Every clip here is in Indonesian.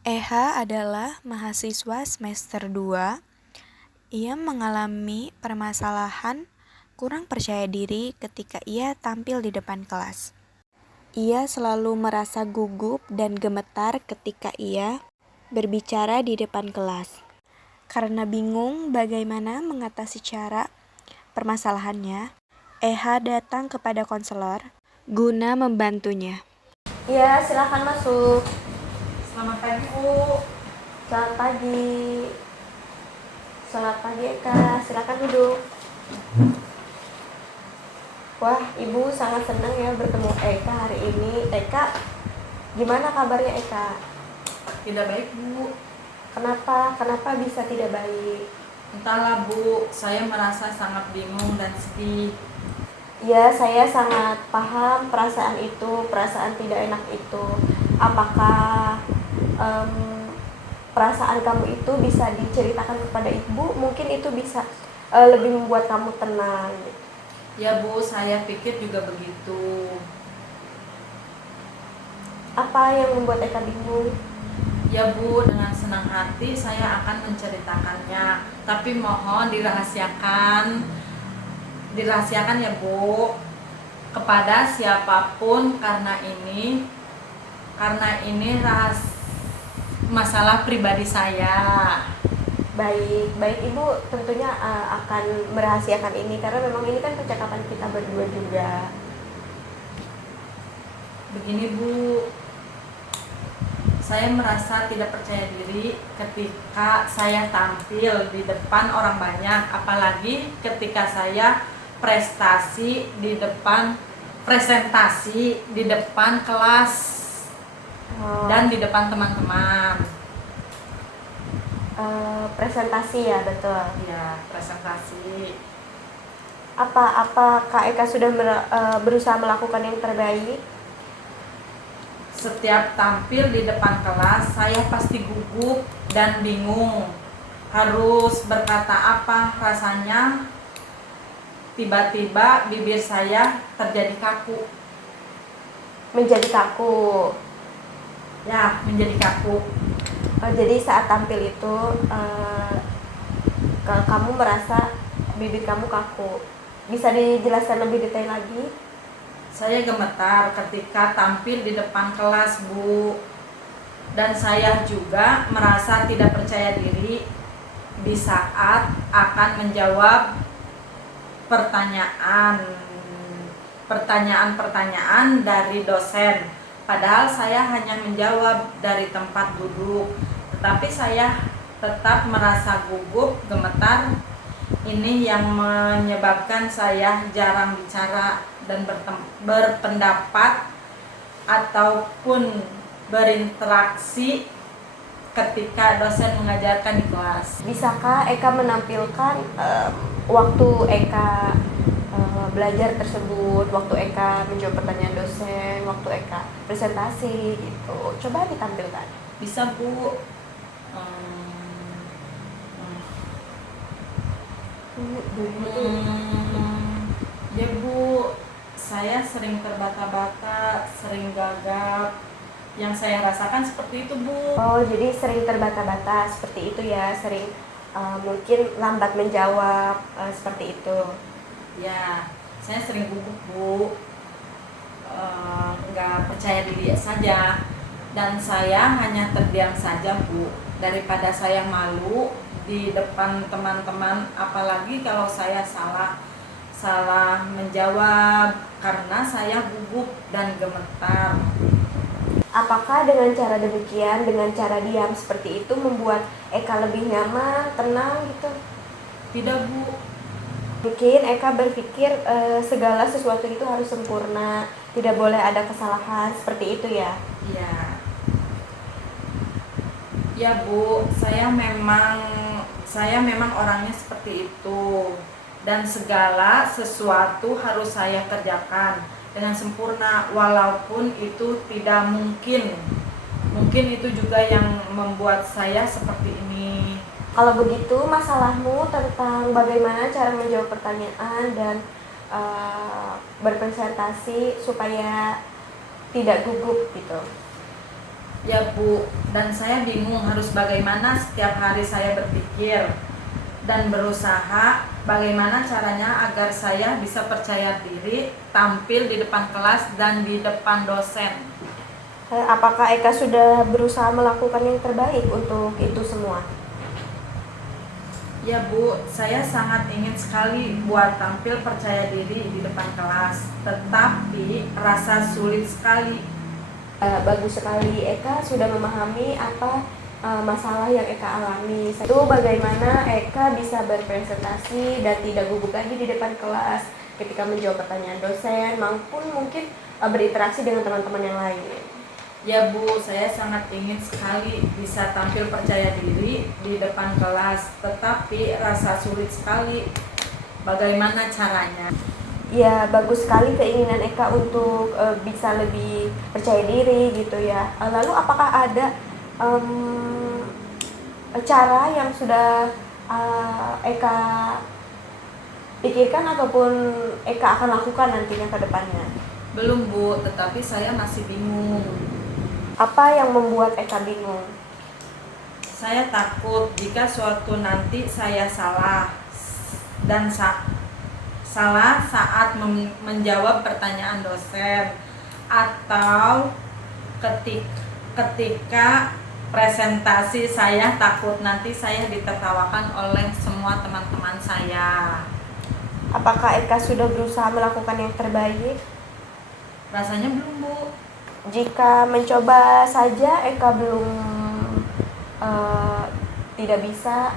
Eha adalah mahasiswa semester 2. Ia mengalami permasalahan kurang percaya diri ketika ia tampil di depan kelas. Ia selalu merasa gugup dan gemetar ketika ia berbicara di depan kelas. Karena bingung bagaimana mengatasi cara permasalahannya, Eha datang kepada konselor guna membantunya. Iya, silakan masuk. Selamat pagi, Bu. Selamat pagi. Selamat pagi, Eka. Silakan duduk. Wah, Ibu sangat senang ya bertemu Eka hari ini. Eka, gimana kabarnya Eka? Tidak baik, Bu. Kenapa? Kenapa bisa tidak baik? Entahlah, Bu. Saya merasa sangat bingung dan sedih. Ya, saya sangat paham perasaan itu, perasaan tidak enak itu. Apakah perasaan kamu itu bisa diceritakan kepada Ibu? Mungkin itu bisa lebih membuat kamu tenang. Ya, Bu, saya pikir juga begitu. Apa yang membuat Eka bingung? Ya, Bu, dengan senang hati saya akan menceritakannya. Tapi mohon dirahasiakan. Dirahasiakan ya, Bu. Kepada siapapun karena ini masalah pribadi saya. Baik Ibu tentunya akan merahasiakan ini karena memang ini kan percakapan kita berdua juga. Begini, Bu, saya merasa tidak percaya diri ketika saya tampil di depan orang banyak, apalagi ketika saya presentasi di depan kelas dan di depan teman-teman. Presentasi ya, betul. Ya, presentasi. Apa Kak Eka sudah berusaha melakukan yang terbaik? Setiap tampil di depan kelas, saya pasti gugup dan bingung. Harus berkata apa rasanya, tiba-tiba bibir saya terjadi kaku. Menjadi kaku. Ya, menjadi kaku. Jadi saat tampil itu kamu merasa bibir kamu kaku. Bisa dijelaskan lebih detail lagi? Saya gemetar ketika tampil di depan kelas, Bu. Dan saya juga merasa tidak percaya diri di saat akan menjawab pertanyaan dari dosen. Padahal saya hanya menjawab dari tempat duduk, tetapi saya tetap merasa gugup, gemetar. Ini yang menyebabkan saya jarang bicara dan berpendapat ataupun berinteraksi ketika dosen mengajarkan di kelas. Bisakah Eka menampilkan waktu Eka belajar tersebut, waktu Eka menjawab pertanyaan dosen, waktu Eka presentasi gitu? Coba ditampilkan. Bisa, Bu. Ya, Bu, saya sering terbata-bata, sering gagap. Yang saya rasakan seperti itu, Bu. Oh, jadi sering terbata-bata seperti itu ya, sering mungkin lambat menjawab seperti itu. Ya, saya sering gugup, Bu. Nggak percaya diri saja. Dan saya hanya terdiam saja, Bu. Daripada saya malu di depan teman-teman, apalagi kalau saya salah menjawab karena saya gugup dan gemetar. Apakah dengan cara demikian, dengan cara diam seperti itu membuat Eka lebih nyaman, tenang gitu? Tidak, Bu. Mungkin Eka berpikir segala sesuatu itu harus sempurna, tidak boleh ada kesalahan, seperti itu ya? Iya. Ya, Bu, saya memang orangnya seperti itu. Dan segala sesuatu harus saya kerjakan dengan sempurna, walaupun itu tidak mungkin. Mungkin itu juga yang membuat saya seperti ini. Kalau begitu, masalahmu tentang bagaimana cara menjawab pertanyaan dan berpresentasi supaya tidak gugup gitu. Ya Bu, dan saya bingung harus bagaimana. Setiap hari saya berpikir dan berusaha bagaimana caranya agar saya bisa percaya diri tampil di depan kelas dan di depan dosen. Apakah Eka sudah berusaha melakukan yang terbaik untuk itu semua? Ya Bu, saya sangat ingin sekali buat tampil percaya diri di depan kelas, tetapi rasa sulit sekali. Bagus sekali, Eka sudah memahami apa masalah yang Eka alami. Itu bagaimana Eka bisa berpresentasi dan tidak gugup lagi di depan kelas ketika menjawab pertanyaan dosen maupun mungkin berinteraksi dengan teman-teman yang lain. Ya Bu, saya sangat ingin sekali bisa tampil percaya diri di depan kelas, tetapi rasa sulit sekali. Bagaimana caranya? Ya, bagus sekali keinginan Eka untuk bisa lebih percaya diri gitu ya. Lalu apakah ada cara yang sudah Eka pikirkan ataupun Eka akan lakukan nantinya ke depannya? Belum Bu, tetapi saya masih bingung. Apa yang membuat Eka bingung? Saya takut jika suatu nanti saya salah dan salah saat menjawab pertanyaan dosen, atau ketika presentasi saya takut nanti saya ditertawakan oleh semua teman-teman saya. Apakah Eka sudah berusaha melakukan yang terbaik? Rasanya belum Bu. Jika mencoba saja Eka belum tidak bisa,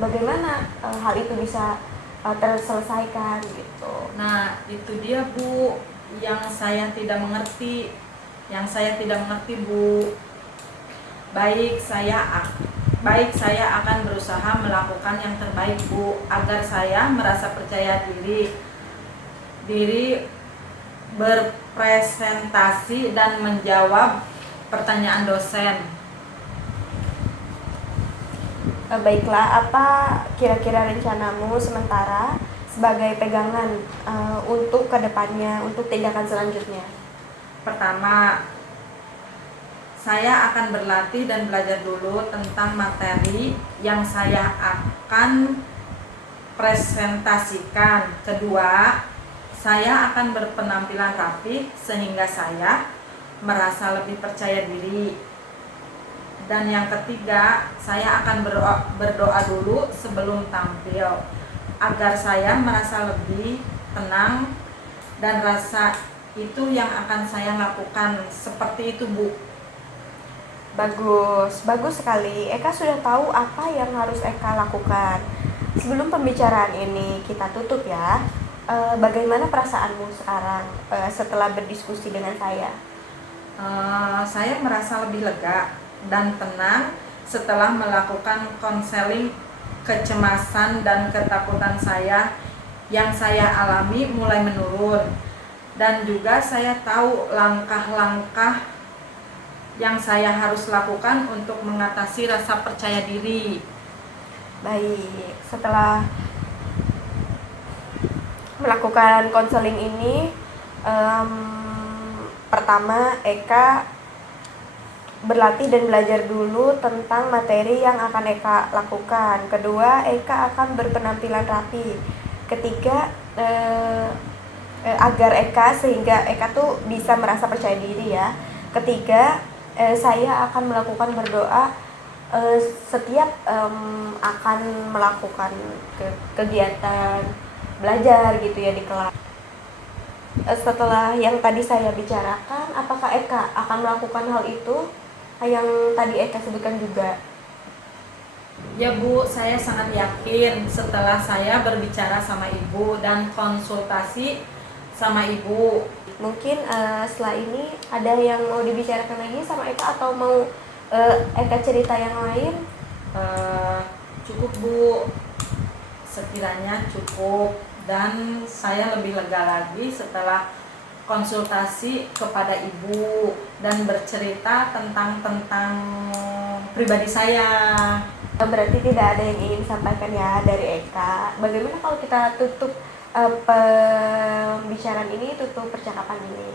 bagaimana hal itu bisa terselesaikan gitu. Nah itu dia Bu, yang saya tidak mengerti Bu. Baik saya akan berusaha melakukan yang terbaik Bu, agar saya merasa percaya diri berpresentasi dan menjawab pertanyaan dosen. Baiklah, apa kira-kira rencanamu sementara sebagai pegangan untuk kedepannya, untuk tindakan selanjutnya? Pertama, saya akan berlatih dan belajar dulu tentang materi yang saya akan presentasikan. Kedua, saya akan berpenampilan rapi sehingga saya merasa lebih percaya diri. Dan yang ketiga, saya akan berdoa dulu sebelum tampil agar saya merasa lebih tenang, dan rasa itu yang akan saya lakukan. Seperti itu Bu. Bagus sekali. Eka sudah tahu apa yang harus Eka lakukan. Sebelum pembicaraan ini kita tutup ya, bagaimana perasaanmu sekarang setelah berdiskusi dengan saya? Saya merasa lebih lega dan tenang setelah melakukan konseling. Kecemasan dan ketakutan saya yang saya alami mulai menurun, dan juga saya tahu langkah-langkah yang saya harus lakukan untuk mengatasi rasa percaya diri. Baik, setelah melakukan konseling ini, pertama Eka berlatih dan belajar dulu tentang materi yang akan Eka lakukan. Kedua, Eka akan berpenampilan rapi. Ketiga, agar Eka sehingga Eka tuh bisa merasa percaya diri ya. Ketiga, saya akan melakukan berdoa setiap akan melakukan kegiatan belajar gitu ya di kelas. Setelah yang tadi saya bicarakan, apakah Eka akan melakukan hal itu yang tadi Eka sebutkan juga? Ya Bu, saya sangat yakin setelah saya berbicara sama Ibu dan konsultasi sama Ibu. Mungkin setelah ini ada yang mau dibicarakan lagi sama Eka, atau mau Eka cerita yang lain? Cukup Bu, sekiranya cukup, dan saya lebih lega lagi setelah konsultasi kepada Ibu dan bercerita tentang pribadi saya. Berarti tidak ada yang ingin disampaikan ya dari Eka. Bagaimana kalau kita tutup pembicaraan ini, tutup percakapan ini?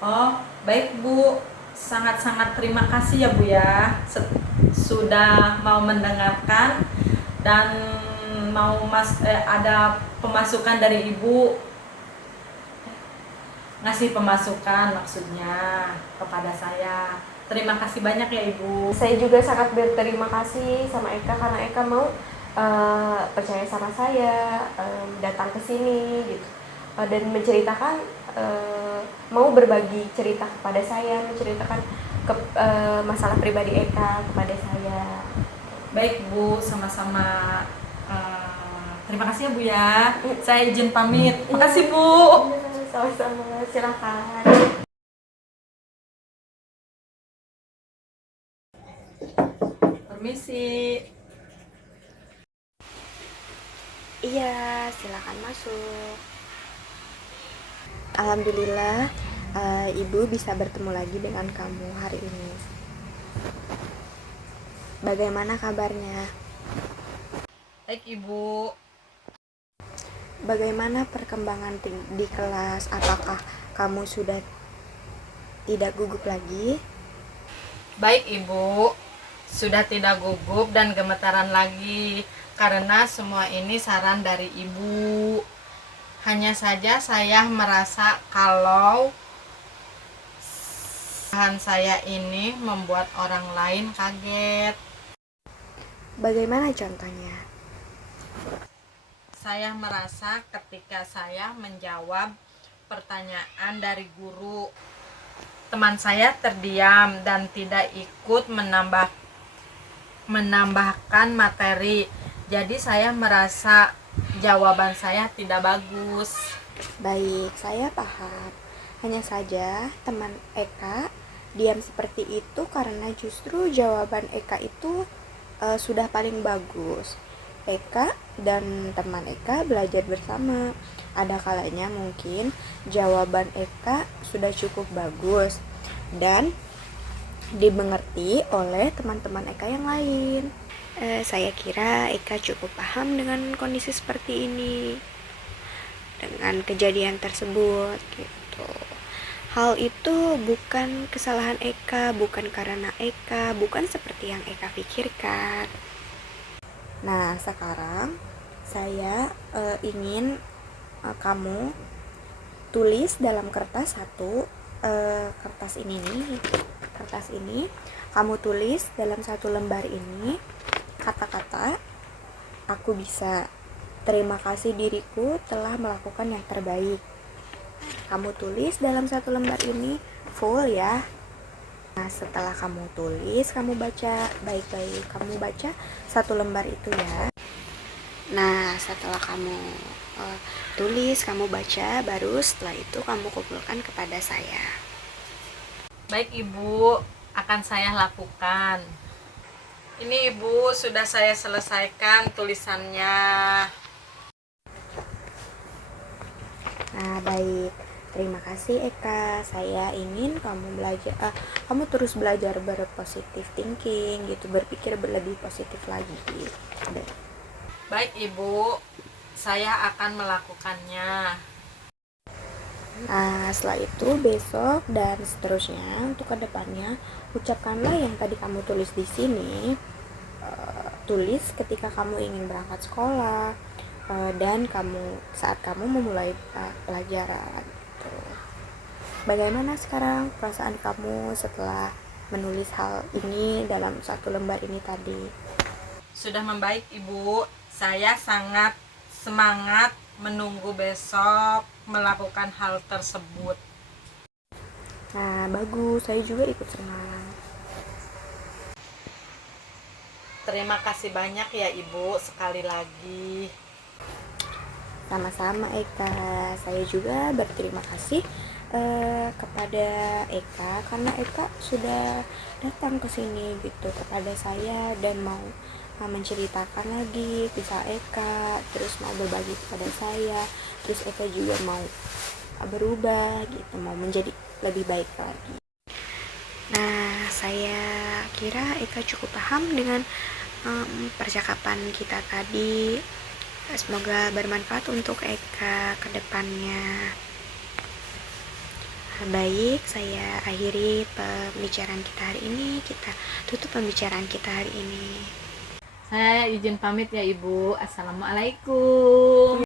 Oh, baik Bu. sangat-sangat terima kasih ya Bu ya, sudah mau mendengarkan dan ada pemasukan dari Ibu, ngasih pemasukan maksudnya kepada saya. Terima kasih banyak ya Ibu. Saya juga sangat berterima kasih sama Eka karena Eka mau percaya sama saya, datang ke sini gitu, dan menceritakan, mau berbagi cerita kepada saya, menceritakan masalah pribadi Eka kepada saya. Baik Bu, sama-sama. Terima kasih ya Bu ya. Saya izin pamit. Makasih Bu. Sama-sama, silakan. Permisi. Iya, silakan masuk. Alhamdulillah, Ibu bisa bertemu lagi dengan kamu hari ini. Bagaimana kabarnya? Baik Ibu. Bagaimana perkembangan di kelas? Apakah kamu sudah tidak gugup lagi? Baik Ibu. Sudah tidak gugup dan gemetaran lagi karena semua ini saran dari Ibu. Hanya saja saya merasa kalau saran saya ini membuat orang lain kaget. Bagaimana contohnya? Saya merasa ketika saya menjawab pertanyaan dari guru, teman saya terdiam dan tidak ikut menambahkan materi. Jadi saya merasa jawaban saya tidak bagus. Baik, saya paham. Hanya saja teman Eka diam seperti itu karena justru jawaban Eka itu sudah paling bagus. Eka dan teman Eka belajar bersama. Ada kalanya mungkin jawaban Eka sudah cukup bagus dan dimengerti oleh teman-teman Eka yang lain. Saya kira Eka cukup paham dengan kondisi seperti ini, dengan kejadian tersebut gitu. Hal itu bukan kesalahan Eka, bukan karena Eka, bukan seperti yang Eka pikirkan. Nah, sekarang saya ingin kamu tulis dalam kertas kertas ini nih. Kertas ini kamu tulis dalam satu lembar ini kata-kata aku bisa, terima kasih diriku telah melakukan yang terbaik. Kamu tulis dalam satu lembar ini full ya. Nah, setelah kamu tulis, kamu baca baik-baik. Kamu baca satu lembar itu ya. Nah, setelah kamu tulis, kamu baca, baru setelah itu kamu kumpulkan kepada saya. Baik Ibu, akan saya lakukan. Ini Ibu, sudah saya selesaikan tulisannya. Nah, baik. Terima kasih Eka. Saya ingin kamu terus belajar berpositif thinking gitu, berpikir lebih positif lagi. Baik Ibu, saya akan melakukannya. Nah, setelah itu besok dan seterusnya untuk kedepannya ucapkanlah yang tadi kamu tulis di sini. Tulis ketika kamu ingin berangkat sekolah dan saat kamu memulai pelajaran. Gitu. Bagaimana sekarang perasaan kamu setelah menulis hal ini dalam satu lembar ini tadi? Sudah membaik Ibu. Saya sangat semangat menunggu besok melakukan hal tersebut. Nah, bagus. Saya juga ikut senang. Terima kasih banyak ya Ibu sekali lagi. Sama-sama Eka. Saya juga berterima kasih kepada Eka karena Eka sudah datang ke sini gitu kepada saya dan mau menceritakan lagi kisah Eka, terus mau berbagi kepada saya, terus Eka juga mau berubah gitu, mau menjadi lebih baik lagi. Nah, saya kira Eka cukup paham dengan percakapan kita tadi. Semoga bermanfaat untuk Eka ke depannya. Baik, saya akhiri pembicaraan kita hari ini. Kita tutup pembicaraan kita hari ini. Saya izin pamit ya Ibu. Assalamualaikum.